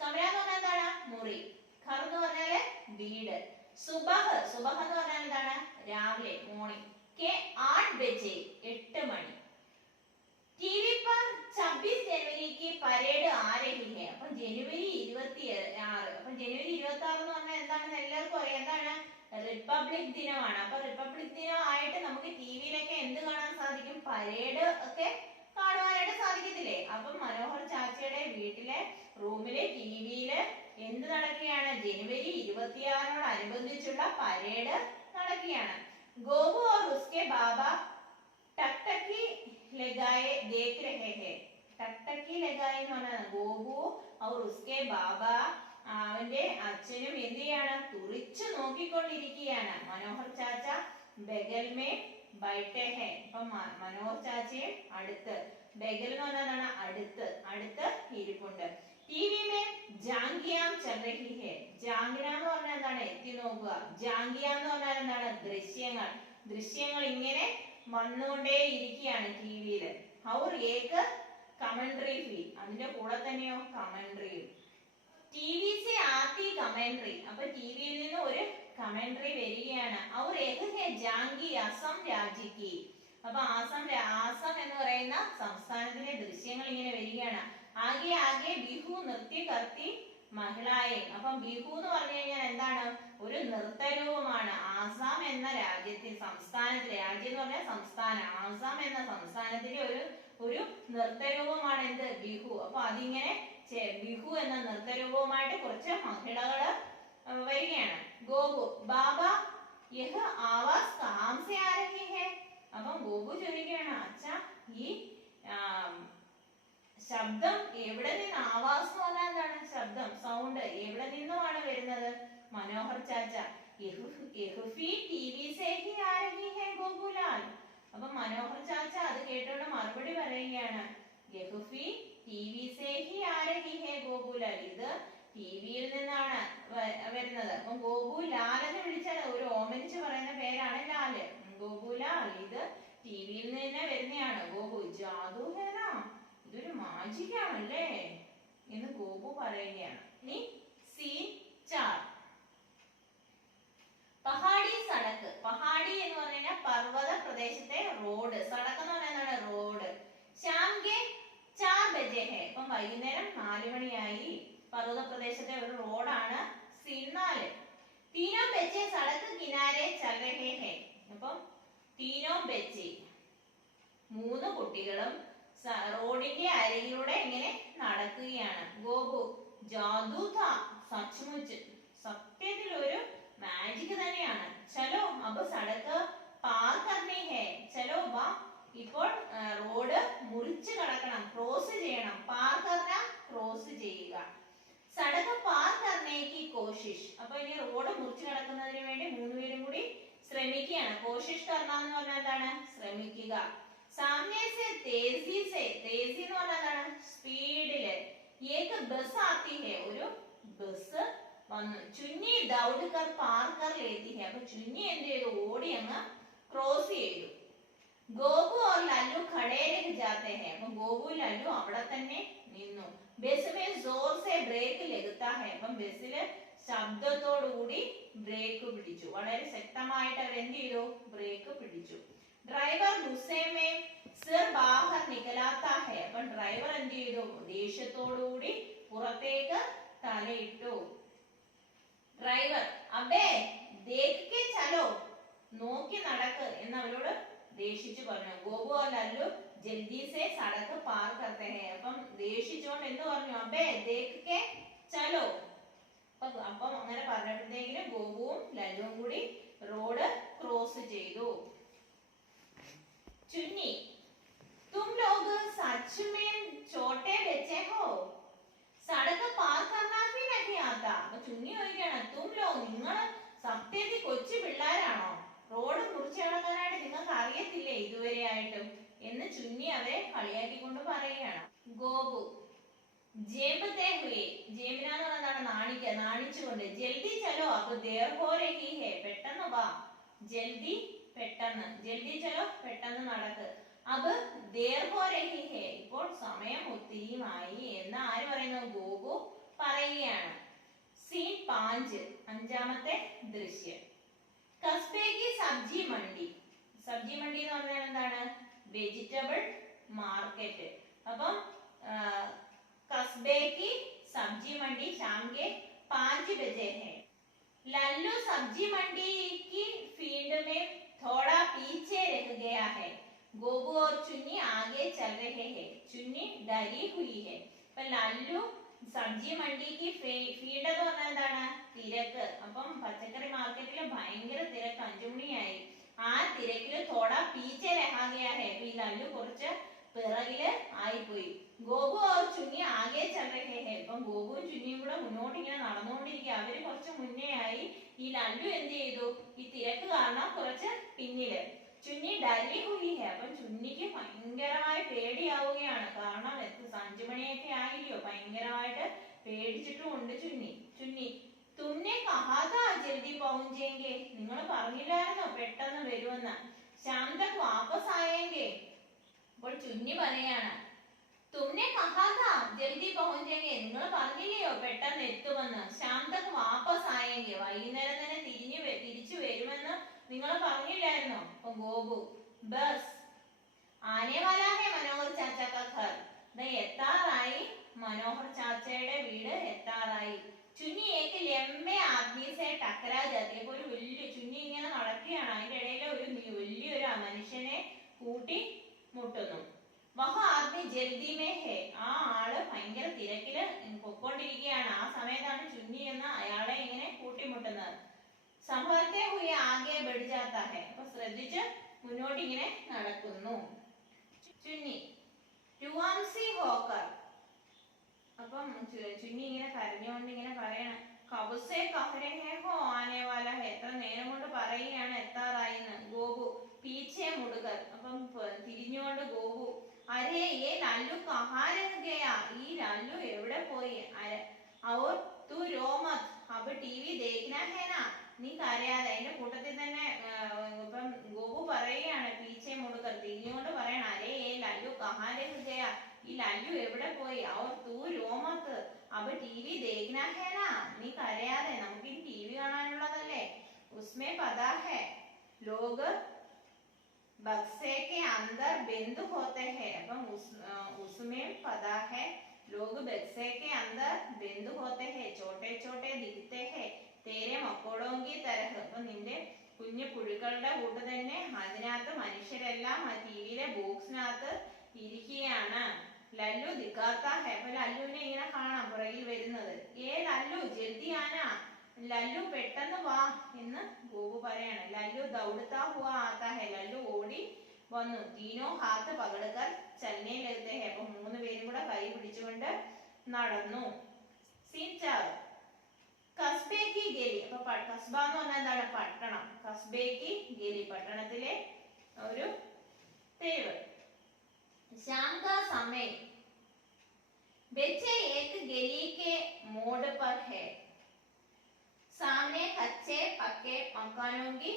കമര എന്ന് പറഞ്ഞാൽ എന്താണ്? മുറി. ഘർ എന്ന് പറഞ്ഞാല് വീട്. സുബഹ്, സുബഹ് എന്ന് പറഞ്ഞാൽ എന്താണ്? രാവിലെ, മോർണിംഗ്. के 8 बजे 8 मणि टीवी पर 26 जनवरी की परेड आ रही है. അപ്പോൾ ജനുവരി 26, അപ്പോൾ ജനുവരി 26 എന്ന് പറഞ്ഞാൽ എന്താണെന്ന് എല്ലാവർക്കും അറിയാം. എന്താണ്? റിപ്പബ്ലിക് ദിനമാണ്. അപ്പോൾ റിപ്പബ്ലിക് ദിനം ആയിട്ട് നമുക്ക് ടിവിയിലൊക്കെ എന്ത് കാണാൻ സാധിക്കും? പരേഡ് ഒക്കെ കാണുവാനായിട്ട് സാധിക്കത്തില്ലേ? അപ്പം മനോഹർ ചാച്ചയുടെ വീട്ടിലെ റൂമിലെ ടിവിയില് എന്ത് നടക്കുകയാണ്? ജനുവരി 26-നോടനുബന്ധിച്ചുള്ള പരേഡ് നടക്കുകയാണ്. गोबू और उसके बाबा टकटकी लगाए देख रहे हैं. टकटकी लगाए എന്ന് പറഞ്ഞാൽ ഗോപു और उसके बाबा അവന്റെ അച്ഛനും എന്ത് ചെയ്യാണ്? തുറിച്ചു നോക്കിക്കൊണ്ടിരിക്കുകയാണ്. മനോഹർ ചാച്ച ബഗൽ മേ ബൈഠേ ഹെ. അപ്പം മനോഹർ ചാച്ചയും അടുത്ത്, ബഗൽ എന്ന് പറഞ്ഞാൽ അടുത്ത്, അടുത്ത് ഇരിപ്പുണ്ട്. ടിവി മേ ജാംഗിയാം ചൽ രഹി ഹെ. ജാംഗിന എന്ന് പറഞ്ഞാൽ എന്താണ്? എത്തി നോക്കുക. ജാംഗിയ എന്ന് പറഞ്ഞാൽ എന്താണ്? ദൃശ്യങ്ങൾ. ദൃശ്യങ്ങൾ ഇങ്ങനെ വന്നുകൊണ്ടേ ഇരിക്കുകയാണ് ടിവിയില്. ഔർ ഏക് കമന്ററി ഫീ, അതിന്റെ കൂടെ തന്നെയോ കമന്ററിയും. ടിവി സെ ആത്തി കമന്ററി, അപ്പൊ ടിവിയിൽ നിന്ന് ഒരു കമന്ററി വരികയാണ്. ഔർ ഏക് ഹെ ജാംഗി അസം രാജ്യക്ക്, അപ്പൊ ആസം എന്ന് പറയുന്ന സംസ്ഥാനത്തിന്റെ ദൃശ്യങ്ങൾ ഇങ്ങനെ വരികയാണ്. ആകെ ആകെ ബിഹു നൃത്യ കർത്തി മഹിളായെ. അപ്പം ബിഹു എന്ന് പറഞ്ഞു കഴിഞ്ഞാൽ എന്താണ്? ഒരു നൃത്തരൂപമാണ്. ആസാം എന്ന രാജ്യത്തിൽ, സംസ്ഥാനത്തിലെ, രാജ്യം എന്ന് പറഞ്ഞാൽ സംസ്ഥാനം, ആസാം എന്ന സംസ്ഥാനത്തിലെ ഒരു നൃത്തരൂപമാണ് എന്ത്? ബിഹു. അപ്പൊ അതിങ്ങനെ ബിഹു എന്ന നൃത്തരൂപവുമായിട്ട് കുറച്ച് മഹിളകള് വരികയാണ്. ഗോപു ബാബ യഹ് ആവാസ് കഹാം സെ ആ രഹി ഹെ. അപ്പം ഗോപു ചോദിക്കുകയാണ്, അച്ഛാ ഈ ശബ്ദം എവിടെ നിന്ന്? ആവാസ് എന്ന് പറഞ്ഞാൽ എന്താണ്? ശബ്ദം, സൗണ്ട് എവിടെ നിന്നുമാണ് വരുന്നത്? മനോഹർ ചാച്ച യഹ്ഫി ടിവി സേ ഹി ആ രഹി ഹെ ഗോകുലാൽ. അപ്പൊ മനോഹർ ചാച്ച അത് കേട്ടോണ്ട് മറുപടി പറയുകയാണ്, യഹ്ഫി ടിവി സേ ഹി ആ രഹി ഹെ ഗോകുലാൽ, ഇത് ടിവിയിൽ നിന്നാണ് വരുന്നത്. അപ്പൊ ഗോകുലാൽ എന്ന് വിളിച്ചാൽ ഒരു ഓമനിച്ച് പറയുന്ന പേരാണ് ലാല്. ഗോകുലാൽ, ഇത് ടിവിയിൽ നിന്ന് വരുന്നതാണ്. ഗോകു ജാദു ഹേനാ, ഇതൊരു മാജിക്കാണല്ലേ എന്ന് ഗോപു പറയുകയാണ്. ഇനി സീൻ 4 പഹാടി സടക്ക്. പഹാടി എന്ന് പറഞ്ഞാൽ പർവ്വത പ്രദേശത്തെ റോഡ്. സടക്ക് എന്ന് പറഞ്ഞാൽ റോഡ്. ശാം കെ 4 ബജെ ഹെ, ഇപ്പം വൈകുന്നേരം 4 മണിയായി. പർവ്വത പ്രദേശത്തെ ഒരു റോഡാണ്. സീൻ 4 തീനോ ബച്ചെ സടക്ക് കിനാരെ ചൽ രഹേ ഹെ. അപ്പം തീനോ ബച്ചെ 3 കുട്ടികളും റോഡിന്റെ അരികിലൂടെ ഇങ്ങനെ നടക്കുകയാണ്. ഗോപു ജാദു താ സച്മുച്ച്, സത്യത്തിൽ ഒരു മാജിക് തന്നെയാണ്. ചലോ അബ് സടക്ക് പാർ കർണി ഹേ. ചലോ വാ, ഇപ്പോൾ റോഡ് മുറിച്ച് കടക്കണം, ക്രോസ് ചെയ്യണം. പാർ കർണ ക്രോസ് ചെയ്യുക. സടക്ക് പാർ കർണേക്ക് കോശിഷ്, അപ്പൊ ഇനി റോഡ് മുറിച്ച് കടക്കുന്നതിന് വേണ്ടി 3 പേരും കൂടി ശ്രമിക്കുകയാണ്. കോശിഷ് കർണ എന്ന് പറഞ്ഞാൽ എന്താണ്? ശ്രമിക്കുക. സാമനെ സെ തേസി സെ, തേസി എന്ന് പറഞ്ഞാൽ എന്താണ്? സ്പീഡില്. ഏക ബസ് ആത്തി ഹെ, ഒരു ബസ് വന്നു. ചുന്നി ദൗഡ് കർ പാർ കർ ലേത്തി ഹെ, അപ്പൊ ചുന്നി എന്ത് ചെയ്തു? ഓടി അങ്ങ് ക്രോസ് ചെയ്തു. ഗോപു ഓർ ലല്ലു ഖടേ രഹ് ജാത്തെ ഹെ, അപ്പൊ ഗോപു ലല്ലു അവിടെ തന്നെ നിന്നു. ബസ് മേ ജോർ സെ ബ്രേക്ക് ലഗത്താ ഹെ, അപ്പം ബസ്സില് ശബ്ദത്തോടുകൂടി ബ്രേക്ക് പിടിച്ചു. വളരെ ശക്തമായിട്ട് അവർ എന്ത് ചെയ്തു? ബ്രേക്ക് പിടിച്ചു. ഡ്രൈവർ ഗുസ്സേ മേ സിർ ബാഹർ നികലാത്താ ഹെ, അപ്പം ഡ്രൈവർ എന്ത് ചെയ്തു? ദേഷ്യത്തോടുകൂടി പുറത്തേക്ക് തലയിട്ടു. ഡ്രൈവർ അബേ ദേഖ് കെ ചലോ, നോക്കി നടക്ക് എന്ന് അവരോട് ദേഷിച്ചു പറഞ്ഞു. ഗോപു ഓർ ലല്ലു ജൽദി സെ സടക്ക് പാർ കർത്തെ ഹെ, അപ്പം ദേഷിച്ചുകൊണ്ട് എന്ത് പറഞ്ഞു? അബേ ദേഖ് കെ ചലോ. അപ്പം അങ്ങനെ പറഞ്ഞപ്പോഴത്തേക്കിനും ഗോപുവും ലല്ലുവും കൂടി റോഡ് ക്രോസ് ചെയ്തു. ചുന്നി തും ലോഗ് സച്ച് में छोटे बच्चे हो, സടക്ക് പാർ കർണാ ഭി നഹി ആതാ. അപ്പൊ ചുന്നി ചോദിക്കുകയാണ്, തും ലോഗ്, നിങ്ങൾ സത്യത്തിൽ കൊച്ചു പിള്ളേരാണോ? റോഡ് മുറിച്ച് കടക്കാനായിട്ട് നിങ്ങൾക്ക് അറിയത്തില്ലേ ഇതുവരെ ആയിട്ടും എന്ന് ചുന്നി അവരെ കളിയാക്കിക്കൊണ്ട് പറയുകയാണ്. ഗോപു ജേബത്തെ ഹുയെ, ജേബിന എന്ന് പറഞ്ഞാൽ നാണിക്ക, നാണിച്ചുകൊണ്ട്. ജൽദി ചലോ അപ്പൊ ദേർ ഹോ രഹി ഹെ, പെട്ടെന്ന് വാ. ജൽദി പെട്ടെന്ന്, ജൽദി ചലോ പെട്ടെന്ന് നടക്ക്. അബ് ദേർ ഹോ രഹി ഹെ, ഇപ്പോൾ സമയം ഒത്തിരിയുമായി എന്ന് ആര് പറയുന്നു? ഗോപു പറയുകയാണ്. സീൻ 5, അഞ്ചാമത്തെ ദൃശ്യം. കസ്ബേ കി സബ്ജി മണ്ഡി. സബ്ജി മണ്ഡി എന്ന് പറഞ്ഞാൽ എന്താണ്? Vegetable market. അപ്പം കസ്ബേ കി സബ്ജി മണ്ഡി शाम के 5 बजे है. लल्लू सब्जी मंडी की फील्ड में थोड़ा पीछे रह गया है. गोबू और चुन्नी आगे चल रहे हैं. चुन्नी डरी हुई है. അപ്പൊ ലല്ലു സബ്ജി മണ്ടിക്ക് ഫീൽഡ് എന്ന് പറഞ്ഞാൽ എന്താണ്? തിരക്ക്. അപ്പം പച്ചക്കറി മാർക്കറ്റിൽ ഭയങ്കര തിരക്ക്. 5 മണിയായി. ആ തിരക്കില് തോട പീച്ചെ രഹാകയാഹേ. അപ്പൊ ഈ ലല്ലു കുറച്ച് പിറകില് ആയിപ്പോയി. ഗോപു और ചുന്നി ആകെ ചൽ രഹേ ഹേ. ഇപ്പം ഗോപുവും ചുന്നിയും കൂടെ മുന്നോട്ട് ഇങ്ങനെ നടന്നുകൊണ്ടിരിക്കുക. അവര് കുറച്ച് മുന്നേ ആയി. ഈ ലല്ലു എന്ത് ചെയ്തു? ഈ തിരക്ക് കാരണം കുറച്ച് പിന്നില്. ചുന്നി ഡരി ഹുയി ഹേ. അപ്പം ചുന്നിക്ക് ഭയങ്കരമായി പേടിയാവുകയാണ്. കാരണം 5 മണിയൊക്കെ ആയില്ലയോ. ഭയങ്കരമായിട്ട് പേടിച്ചിട്ടുമുണ്ട് ചുന്നി. തുമ്നെ കഹാ താ ജൽദി പहुंचेंगे. നിങ്ങൾ പറഞ്ഞില്ലായിരുന്നോ പെട്ടെന്ന് വരുമെന്ന്? ശാം തക് വാപസ് ആയേംഗെ. അപ്പോൾ ചുന്നി പറയാണ്, തുമ്നെ കഹാ താ ജൽദി പहुंचेंगे. നിങ്ങൾ പറഞ്ഞില്ലയോ പെട്ടെന്ന് എത്തുമെന്ന്? ശാം തക് വാപസ് ആയേംഗെ. വൈകുന്നേരം തന്നെ തിരിച്ചു വരുമെന്ന് നിങ്ങൾ പറഞ്ഞില്ലായിരുന്നോ? അപ്പൊ ഗോപു ബസ് ആനെ വാലാ ഹെ മനോഹർ ചാച്ച കാ ഘർ. എത്താറായി. മനോഹർ ചാച്ചയുടെ വീട് എത്താറായി. ചുന്നി ഏക്ക് ലംബെ ആദ്മി സെ ടക്കരാ ജാതി. അപ്പൊ ഒരു വലിയ ചുന്നി ഇങ്ങനെ നടക്കുകയാണ്. അതിന്റെ ഇടയിൽ ഒരു വലിയൊരു മനുഷ്യനെ കൂട്ടി മുട്ടുന്നു. വഹ ആദ്മി ജൽദി മേ ഹെ. ആ ആള് ഭയങ്കര തിരക്കില് പൊക്കോണ്ടിരിക്കുകയാണ്. ആ സമയത്താണ് ചുന്നി എന്ന അയാളെ ഇങ്ങനെ കൂട്ടിമുട്ടുന്നത്. സംഭവത്തെ ഹുയെ ആകെ ബഡ് ജാത്താ ഹെ. അപ്പൊ ശ്രദ്ധിച്ച് മുന്നോട്ട് ഇങ്ങനെ നടക്കുന്നു. ചുന്നി രുവാംസി ഹോക്കർ. അപ്പം ചുന്നി ഇങ്ങനെ കരഞ്ഞുകൊണ്ട് ഇങ്ങനെ പറയണ, കബുസെ കഹരെ ഹേ ഹോ ആനെ വാല ഹെ. എത്ര നേരം കൊണ്ട് പറയുകയാണ് എത്താറായിന്ന്. ഗോപു പീച്ചെ മുടുകർ. അപ്പം തിരിഞ്ഞുകൊണ്ട് ഗോപു, അരേ ഏ ലല്ലു കഹാ രഹ് ഗയാ. ഈ ലല്ലു എവിടെ പോയി? और तू रो मत. अब टीवी देखना है ना. നീ കരയാതെ. അതിന്റെ കൂട്ടത്തിൽ തന്നെ ഇപ്പം ഗോപു പറയുകയാണ് പീച്ചെ മുടുകർ. തിരിഞ്ഞുകൊണ്ട് പറയണം, അരേ ഏ ലല്ലു കഹാ രഹ് ഗയാ. ഈ ലല്ലു എവിടെ പോയി? और तू रो मत. अब टीवी देखना है ना. നീ കരയാതെ. നമുക്ക് ഈ ടിവി കാണാനുള്ളതല്ലേ. उसमें पता है लोग बक्से के अंदर बंद होते हैं. അപ്പം उसमें पता है लोग बक्से के अंदर बंद होते हैं. छोटे छोटे दिखते हैं तेरे मकोड़ों की तरह. അപ്പൊ നിന്റെ കുഞ്ഞു പുഴുക്കളുടെ കൂട്ട് തന്നെ അതിനകത്ത് മനുഷ്യരെല്ലാം ആ ടിവിയിലെ ബോക്സിനകത്ത് ഇരിക്കുകയാണ്. ലല്ലു ദിക്കാത്ത ഹെ. അപ്പൊ ലല്ലുവിനെ ഇങ്ങനെ കാണാം പുറകിൽ വരുന്നത്. ഏ ലല്ലു ജൽദി ആനാ. ലല്ലു പെട്ടെന്ന് വാ എന്ന് ഗോപു പറയാണ്. ലല്ലു ദൗഡത്താ ഹുവാ ആത്താ ഹെ. ലല്ലു ഓടി വന്നു. തീനോ ഹാത്ത് പകടുകർ ചലനെ ലഗത്തെ ഹെ. അപ്പൊ 3 പേരും കൂടെ കൈ പിടിച്ചുകൊണ്ട് നടന്നു. സീൻ 4 കസ്ബേ കി ഗലി. അപ്പൊ കസ്ബ എന്ന് പറഞ്ഞാൽ എന്താണ്? പട്ടണം. കസ്ബേ കി ഗലി, പട്ടണത്തിലെ ഒരു തെരുവ്. शाम का समय बच्चे एक गली के मोड़ पर है. सामने कच्चे पक्के मकानों की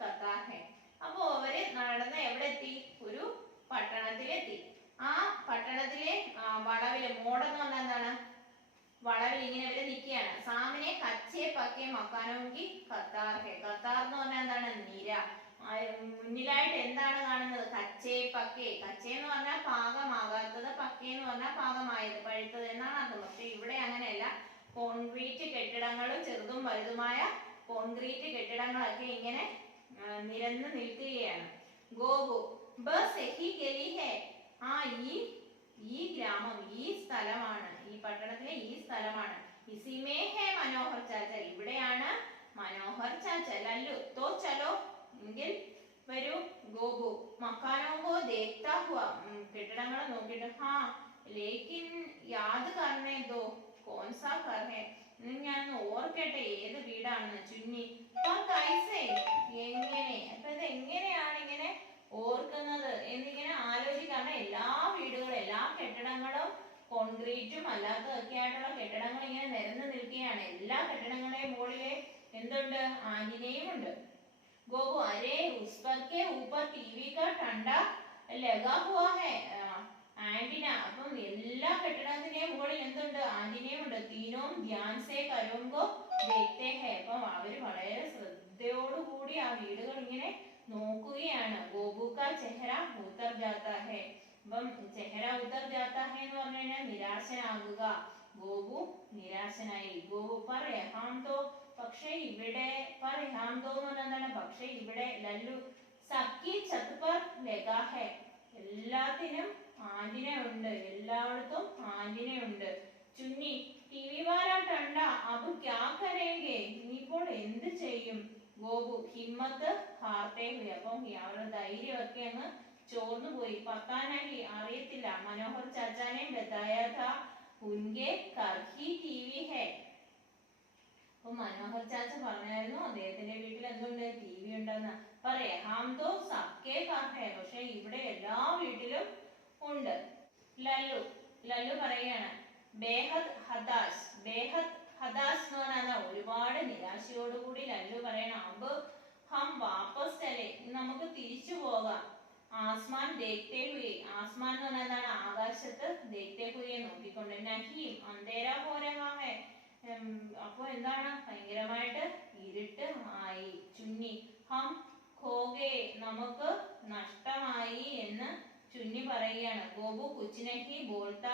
कतार है. അപ്പൊ അവര് നടന്ന് എവിടെ എത്തി? ഒരു പട്ടണത്തിലെത്തി. ആ പട്ടണത്തിലെ വളവില്, മോഡെന്ന് പറഞ്ഞാൽ എന്താണ്? വളവിൽ ഇങ്ങനെ അവര് നിൽക്കുകയാണ്. സാമനെ കച്ചേ പക്കേ മക്കാനോങ്കി കത്താർ ഹെ. കത്താർ എന്ന് പറഞ്ഞാൽ എന്താണ്? നിര. മുന്നിലായിട്ട് എന്താണ് കാണുന്നത്? കച്ചേ പക്കേ. കച്ചേ എന്ന് പറഞ്ഞാൽ പാകമാകാത്തത്, പക്കേ എന്ന് പറഞ്ഞാൽ പാകമായത്, പഴുത്തത് എന്നാണ് അർത്ഥം. പക്ഷെ ഇവിടെ അങ്ങനെയല്ല. കോൺക്രീറ്റ് കെട്ടിടങ്ങളും ചെറുതും വലുതുമായ കോൺക്രീറ്റ് കെട്ടിടങ്ങളൊക്കെ ഇങ്ങനെ നിരന്ന് നിൽക്കുകയാണ്. ഗോപു ബസ് ഹി ഗലി ഹെ. ആ ഈ ഗ്രാമം, ഈ സ്ഥലമാണ്, ഈ പട്ടണത്തിലെ ഈ സ്ഥലമാണ്. ഇസിമേ ഹെ മനോഹർ ചാച്ച. ഇവിടെയാണ് മനോഹർ ചാച്ച. ലല്ലു തോ ചലോ. എങ്കിൽ വരൂ. ഗോപു മക്കാനോങ്കോ ദേഖ്താ ഹുവ. കെട്ടിടങ്ങൾ നോക്കിയിട്ട്, ഹാ ലേക്കിൻ യാദ് കർണേ ദോ കോൺസാ ഘർ ഹെ. ഞാൻ ഓർക്കട്ടെ ഏത് വീടാണെന്ന്. ചുന്നി കൈസേ. എങ്ങനെ? അപ്പൊ ഇത് എങ്ങനെയാണ് ഇങ്ങനെ ഓർക്കുന്നത് എന്നിങ്ങനെ ആലോചിക്കാണ്. എല്ലാ വീടുകളും എല്ലാ കെട്ടിടങ്ങളും കോൺക്രീറ്റും അല്ലാത്തതൊക്കെ ആയിട്ടുള്ള കെട്ടിടങ്ങൾ ഇങ്ങനെ നിരന്ന് നിൽക്കുകയാണ്. എല്ലാ കെട്ടിടങ്ങളുടെയും മുകളിലെ എന്തുണ്ട്? ആന്റിനയും ഉണ്ട്. गोबू अरे उस पर के ऊपर टीवी का ठंडा ലഗാ ഹുവാ ഹെ ആന്റിന. അപ്പം എല്ലാ കെട്ടിടത്തിന്റെയും മുകളിൽ എന്തുണ്ട്? ആന്റിനയും ഉണ്ട്. തീനോം ധ്യാൻ സേ കരോങ്കോ ദേഖ്തേ ഹെ. അപ്പം അവര് വളരെ ശ്രദ്ധയോടുകൂടി ആ വീടുകൾ ഇങ്ങനെ നോക്കുകയാണ്. ഗോപു കാ ചെഹ്റ ഉത്തർ ജാത്താ ഹെ. അപ്പം ചെഹ്റ ഉത്തർ ജാത്താ ഹെ എന്ന് പറഞ്ഞു കഴിഞ്ഞാൽ നിരാശനാകുക. ഗോപു നിരാശനായി. ഗോപു പറയാം തോ, പക്ഷെ ഇവിടെ പറയാം തോ എന്ന് പറഞ്ഞാൽ എന്താണ്? പക്ഷെ ഇവിടെ ലല്ലു സബ്കി ഛത് പർ ലഗാ ഹെ. എല്ലാത്തിനും ആന്റിന ഉണ്ട്, എല്ലായിടത്തും ആന്റിന ഉണ്ട്. ചുന്നി ടിവി വാലാ ടണ്ട അബ് ക്യാ കരേംഗെ. ഇനിയിപ്പോൾ എന്ത് ചെയ്യും? ഗോപു ഹിമ്മത്ത് ഹാർത്തേ ഹുയി. അപ്പം അവരുടെ ധൈര്യമൊക്കെ അങ്ങ് ചോർന്നു പോയി. പത്താനാഹി അറിയത്തില്ല. മനോഹർ ചാച്ചാനെ ബതായാ ഥാ ഉൻകെ ഘർ ഹി ടിവി ഹെ. അപ്പൊ മനോഹർ ചാച്ച പറഞ്ഞായിരുന്നു അദ്ദേഹത്തിന്റെ വീട്ടിൽ എന്തുണ്ട്? ടി വി ഉണ്ടെന്ന്. പറയാ ഹം തോ സബ്കെ ഘർ ഹെ. പക്ഷെ ഇവിടെ എല്ലാ വീട്ടിലും ഉണ്ട്. ലല്ലു ലല്ലു പറയാണ് ബേഹദ് ഹതാശ്. ബേഹദ് ഹതാശ് എന്ന് പറഞ്ഞാൽ ഒരുപാട് നിരാശയോടുകൂടി ലല്ലു പറയണം അബ് ഹം വാപ്പസ് ചലെ. നമുക്ക് തിരിച്ചു പോകാം. ആസ്മാൻ ദേഖ്തേ ഹുയെ. ആസ്മാൻ എന്ന് പറഞ്ഞാൽ എന്താണ്? ആകാശത്ത് ദേഖ്തേ ഹുയെ നോക്കിക്കൊണ്ട്. നഹീം അന്തേരാ ഹോ രഹാ ഹെ. അപ്പൊ എന്താണ്? ഭയങ്കരമായിട്ട് ഇരുട്ട് ആയി. ചുന്നി ഹം ഖോഗേ. നമുക്ക് നഷ്ടമായി എന്ന് ചുന്നി പറയുകയാണ്. ഗോപു കുച്ച് നഹി ബോൾത്ത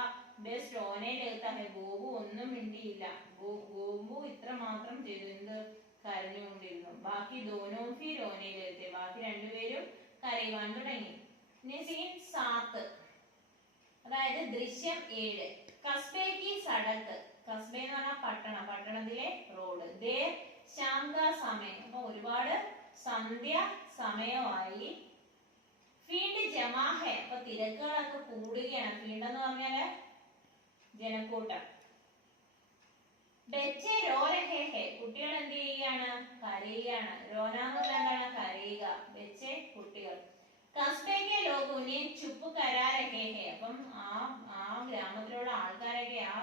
ബസ് റോനെ ലഗ്താ ഹെ. ഗോപു ഒന്നും മിണ്ടിയില്ല. ഗോപു ഇത്ര മാത്രം ചെയ്തു. എന്ത്? കരഞ്ഞുകൊണ്ടിരുന്നു. ബാക്കി ദോനോ ഫി റോനെ ലഗ്തേ. ബാക്കി രണ്ടുപേരും കരയുവാൻ തുടങ്ങി. സീൻ 7, അതായത് ദൃശ്യം 7. കസ്ബേ കി സടക്ക്. കസ്ബേ എന്ന് പറഞ്ഞാൽ പട്ടണം, പട്ടണത്തിലെ റോഡ്. ദേർ ശാം കാ സമയം. അപ്പൊ ഒരുപാട് സന്ധ്യ സമയമായി. ഫീൽഡ് ജമാ ഹെ. അപ്പൊ തിരക്കുകളൊക്കെ കൂടുകയാണ്. ഫീൽഡ് എന്ന് പറഞ്ഞാല് ജനക്കൂട്ടം. ബच्चे रो रहे हैं. കുട്ടികൾ എന്ത് ചെയ്യുകയാണ്? കരയുകയാണ്. रोना എന്ന് പറഞ്ഞാൽ എന്താണ്? കരയുക. ബच्चे കുട്ടികൾ. കസ്ബേ കെ ലോഗ് ഉन्हें ചുപ്പ് കരാ രഹേ ഹെ. അപ്പം ആ ഗ്രാമത്തിലുള്ള ആൾക്കാരൊക്കെ, ആ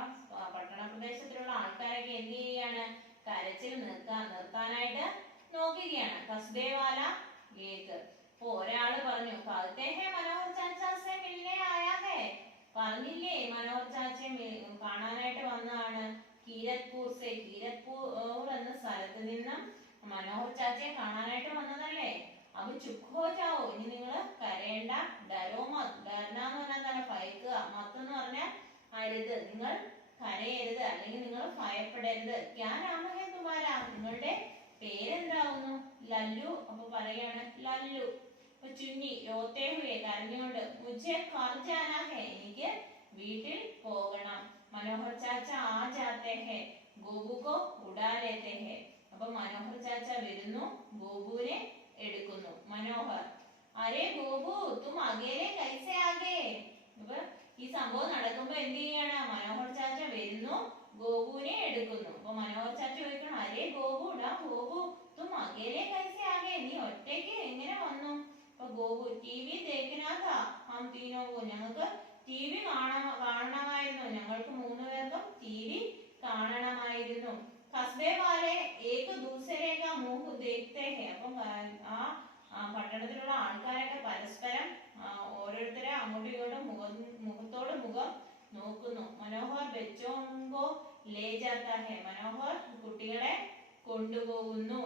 പട്ടണ പ്രദേശത്തിലുള്ള ആൾക്കാരൊക്കെ എന്ത് ചെയ്യുകയാണ്? കരച്ചിൽ നിർത്താനായിട്ട് നോക്കുകയാണ്. കസ്ബേ വാല ഏക്. അപ്പൊ ഒരാള് പറഞ്ഞു कहते हैं മനോഹർ ചാച്ചാ സെ മിൽനെ ആയാ ഹെ. പറഞ്ഞില്ലേ മനോഹർ ചാച്ചയെ കാണാനായിട്ട് വന്നതാണ്. കീരത്പൂർ സെ. കീരത്പൂർ എന്ന സ്ഥലത്ത് നിന്നും മനോഹർ ചാച്ചയെ കാണാനായിട്ട് വന്നതല്ലേ. അപ്പൊ ചുപ് ഹോ ജാവോ. ഇനി നിങ്ങൾ കരയേണ്ട. ഡരോ മത്. ഡർന എന്ന് പറഞ്ഞാൽ എന്താണ്? ഭയക്കുക. മത്ത് എന്ന് പറഞ്ഞാൽ അരുത്. നിങ്ങൾ കരയരുത്, അല്ലെങ്കിൽ നിങ്ങൾ ഭയപ്പെടരുത്. ക്യാ നാമ ഹെ തുമാര. നിങ്ങളുടെ പേരെന്താവുന്നു? ലല്ലു. അപ്പൊ പറയാണ് ലല്ലു. അപ്പൊ ചുന്നി രോത്തേ ഹുയെ. കരഞ്ഞുകൊണ്ട് മുझे घर जाना है. എനിക്ക് വീട്ടിൽ പോകണം. മനോഹർ ചാച്ച ആ ജാത്തെ ഹെ. ഗോപു കോ ഉടാ ലേത്തെ ഹെ. അപ്പൊ മനോഹർ ചാച്ച വരുന്നു, ഗോപുവിനെ എടുക്കുന്നു. മനോഹർ അരേ ഗോപു തും അകേലെ കൈസെ ആകെ. അപ്പൊ ഈ സംഭവം നടക്കുമ്പോ എന്ത് ചെയ്യാണ്? മനോഹർ ചാച്ച വരുന്നു, ഗോപുവിനെ എടുക്കുന്നു. അപ്പൊ മനോഹർ ചാച്ച ചോദിക്കണം അരേ ഗോപു ഡാ ഗോപു തും അകേലെ കൈസെ ആകെ. നീ ഒറ്റയ്ക്ക് എങ്ങനെ വന്നു? അപ്പൊ ഗോപു ടിവി ദേഖനാ താ ഹം തീനോ കോ. ഞങ്ങൾക്ക് ടിവി കാണണമായിരുന്നു. ഞങ്ങൾക്ക് 3 പേർക്കും ടിവി കാണണമായിരുന്നു. കസ്ബേ വാലെ ഏക് ദൂസരെ കാ മുഹ് ദേഖ്തേ ഹെ. അപ്പം ആ പട്ടണത്തിലുള്ള ആൾക്കാരൊക്കെ പരസ്പരം ഓരോരുത്തരെ അങ്ങോട്ടും ഇങ്ങോട്ടും മുഖത്തോട് മുഖം നോക്കുന്നു. മനോഹർ ബച്ചോങ്കോ ലേ ജാത്താ ഹെ. മനോഹർ കുട്ടികളെ കൊണ്ടുപോകുന്നു,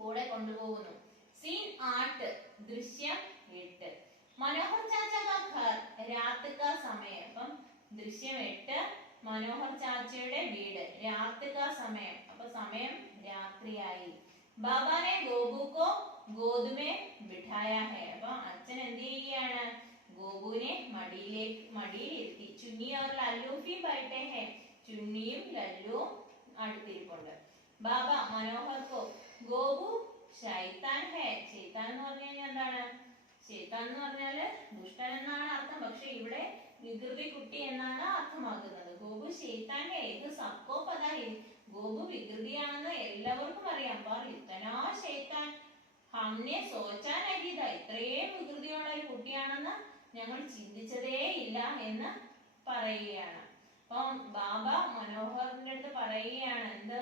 കൂടെ കൊണ്ടുപോകുന്നു. സീൻ 8. ദൃശ്യം 8. മനോഹർ ചാച്ച കാ ഘർ രാത് കാ സമയം. അപ്പം ദൃശ്യം 8 മനോഹർ ചാച്ചയുടെ വീട്. രാത് കാ സമയം. അപ്പൊ സമയം രാത്രിയായി. ബാബാനെ ഗോപു കോ ഗോദ് മേ ബിഠായാ ഹെ. അപ്പൊ അച്ഛൻ എന്ത് ചെയ്യുകയാണ്? ഗോപുവിനെ മടിയിലിരുത്തി. ചുന്നി और ലല്ലു भी बैठे हैं. ചുന്നിയും ലല്ലുവും അടുത്തിരിപ്പുണ്ട്. ബാബ മനോഹർ കോ ഗോപു ശൈത്താൻ ഹെ. ശൈത്താൻ എന്ന് പറഞ്ഞു കഴിഞ്ഞാൽ എന്താണ്? ശൈത്താൻ എന്ന് പറഞ്ഞാല് ദുഷ്ടൻ എന്നാണ് അർത്ഥം. പക്ഷെ ഇവിടെ വികൃതി കുട്ടി എന്നാണ് അർത്ഥമാക്കുന്നത്. ഗോപു ശൈത്താൻ ഹെ. ഇത് സബ്കോ പതാ ഹെ. ഗോപു വികൃതിയാണെന്ന് എല്ലാവർക്കും അറിയാം. पर इतना शैतान हमने सोचा नहीं था. ഇത്രയും വികൃതിയുള്ള ഒരു കുട്ടിയാണെന്ന് ഞങ്ങൾ ചിന്തിച്ചതേ ഇല്ല എന്ന് പറയുകയാണ്. അപ്പം ബാബ മനോഹറിന്റെ അടുത്ത് പറയുകയാണ് എന്ത്?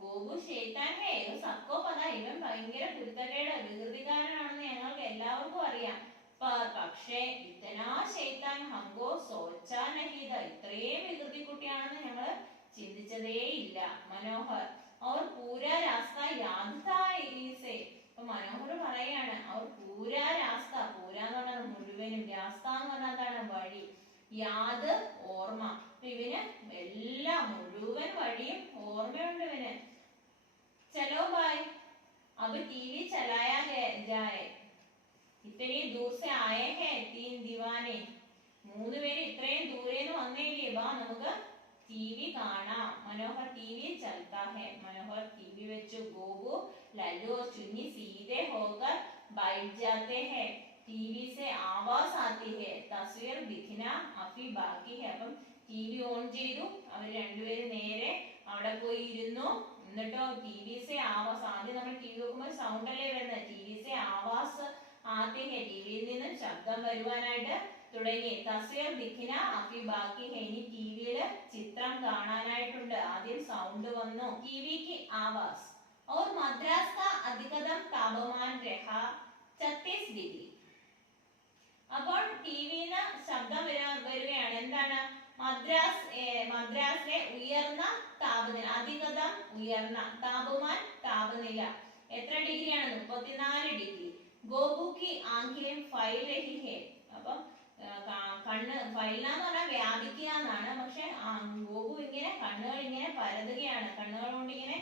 ഗോപു ശൈത്താൻ ഹേ. സബ്കോ പതാ. ഇവൻ ഭയങ്കര കുരുത്തക്കേട് വികൃതിക്കാരനാണെന്ന് ഞങ്ങൾക്ക് എല്ലാവർക്കും അറിയാം. पर പക്ഷേ ഇത്തനാ ശൈത്താൻ ഹംഗോ സോച്ചാ നഹീദ, ഇത്രയും വികൃതി കുട്ടിയാണെന്ന് ഞങ്ങൾ ചിന്തിച്ചതേ ഇല്ല. മനോഹർ और पूरा रास्ता याद था इसे. അപ്പൊ മനോഹർ പറയാണ് അവർ പൂരാ രാസ്ത, പൂരാ എന്ന് പറഞ്ഞാൽ മുഴുവനും, രാസ്ത എന്ന് പറഞ്ഞാൽ എന്താണ് വഴി, യാദ് ഓർമ്മ. ഇവന് എല്ലാം മുഴുവൻ വഴിയും ഓർമ്മയുണ്ട് ഇവന്. चलो भाई अब टीवी चलाया जाए, इतनी दूर से आए हैं तीन दीवाने. മൂന്ന് പേര് ഇത്രയും ദൂരേന്ന് വന്നേലേ, ബാ നമുക്ക് टीवी കാണാം. മനോഹർ टीवी चलता है, മനോഹർ टीवी വെച്ചു. ഗോപു लल्लू और चुन्नी सीधे होकर बैठ जाते हैं. टीवी से आवाज आती है, तस्वीर दिखना अभी बाकी है. അപ്പം टीवी ഓൺ ചെയ്തു, അവർ രണ്ടുപേരും നേരെ അവിടെ പോയി ഇരുന്നു. എന്നിട്ടോ टीवी से आवाज, ആദ്യം നമ്മൾ टीवी നോക്കുമ്പോൾ സൗണ്ട് അല്ലേ വരുന്നത്, टीवी से आवाज आती है, टीവിയിൽ നിന്ന് ശബ്ദം വരുവാനായിട്ട് തുടങ്ങി. തസ്വീർ ദിഖ്ന അഫി ബാക്കി ഹെ, ഇനി ടിവിയിൽ ചിത്രം കാണാനായിട്ടുണ്ട്. ആദ്യം സൗണ്ട് വന്നു. टीवी की आवाज और मद्रास का अधिकतम तापमान रहा 36 डिग्री. അപ്പോൾ ടിവിന്ന് ശബ്ദം വരികയാണ്. എന്താണ്? മദ്രാസിലെ ഉയർന്ന താപനില, അധികതം ഉയർന്ന, താപമാൻ താപനില എത്ര ഡിഗ്രിയാണ്? 34 ഡിഗ്രി. ഗോപുക്ക് ആംഖിലേം ഫൈൽ രഹി ഹെ, അപ്പം കണ്ണ് ഫൈലാന്ന് പറഞ്ഞാൽ വ്യാപിക്കുക എന്നാണ്. പക്ഷെ ഗോപു ഇങ്ങനെ കണ്ണുകൾ ഇങ്ങനെ പരതുകയാണ്, കണ്ണുകൾ കൊണ്ട് ഇങ്ങനെ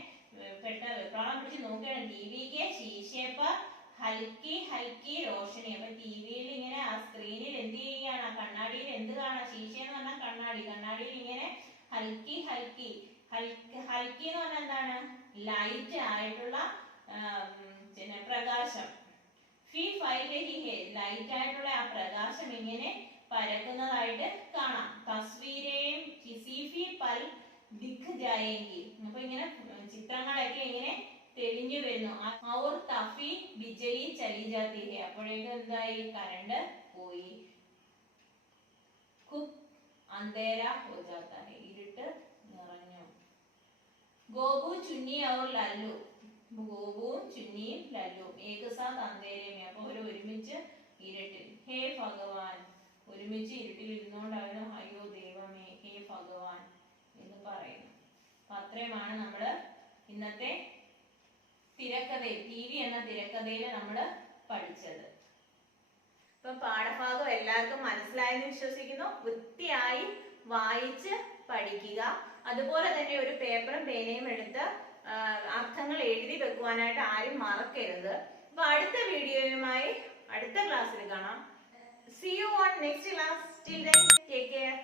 വെപ്രാളം പിടിച്ച് നോക്കുകയാണ്. ടിവിക്ക് ശീശേപ്പ ഹൽക്കി ഹൽക്കി റോഷനി. അപ്പൊ ടിവിയിൽ ഇങ്ങനെ ആ സ്ക്രീനിൽ എന്ത് ചെയ്യുകയാണ്, ആ കണ്ണാടിയിൽ എന്ത് കാണാം? ശീശ എന്ന് പറഞ്ഞാൽ കണ്ണാടി, കണ്ണാടിയിൽ ഇങ്ങനെ ഹൽക്കി ഹൽക്കി, ഹൽക്കി എന്ന് പറഞ്ഞാൽ എന്താണ്? ലൈറ്റ് ആയിട്ടുള്ള പ്രകാശം. ഫി ഫൈൽ രഹി ഹെ, ലൈറ്റ് ആയിട്ടുള്ള ആ പ്രകാശം ഇങ്ങനെ പരക്കുന്നതായിട്ട് കാണാം. തസ്വീരേം കിസി ഫി പൽ ദിഖ് ജായേങ്കി, അപ്പൊ ഇങ്ങനെ ചിത്രങ്ങളൊക്കെ ഇങ്ങനെ തെളിഞ്ഞു വരുന്നു. ഔർ തഫി ബിജലി ചലി ജാതി ഹെ, അപ്പോഴേക്കും എന്തായി? കറണ്ട് പോയി. ഖുബ് അന്ധേര ഹോ ജാതാ ഹെ, ഇരുട്ട് നിറഞ്ഞു. ഗോപു ചുന്നി ഔർ ലല്ലു, ഗോപുവും ചുന്നിയും ലല്ലും ഏക സാത്ത് അന്ധേരമേ, അപ്പൊ അവർ ഒരുമിച്ച് ഇരുട്ടിൽ. ഹേ ഭഗവാൻ, ഒരുമിച്ച് ഇരുട്ടിൽ ഇരുന്നുകൊണ്ട് അവന് അയ്യോ ദൈവമേ ഹേ ഭഗവാൻ എന്ന് പറയുന്നു. അപ്പൊ അത്രയുമാണ് നമ്മള് ഇന്നത്തെ തിരക്കഥയിൽ, ടി.വി. എന്ന തിരക്കഥയിൽ നമ്മൾ പഠിച്ചത്. ഇപ്പൊ പാഠഭാഗം എല്ലാവർക്കും മനസ്സിലായെന്ന് വിശ്വസിക്കുന്നു. വൃത്തിയായി വായിച്ച് പഠിക്കുക. അതുപോലെ തന്നെ ഒരു പേപ്പറും പേനയും എടുത്ത് അർത്ഥങ്ങൾ എഴുതി വെക്കുവാനായിട്ട് ആരും മറക്കരുത്. അപ്പൊ അടുത്ത വീഡിയോയുമായി അടുത്ത ക്ലാസ്സിൽ കാണാം. See you on next class. Till then, take care.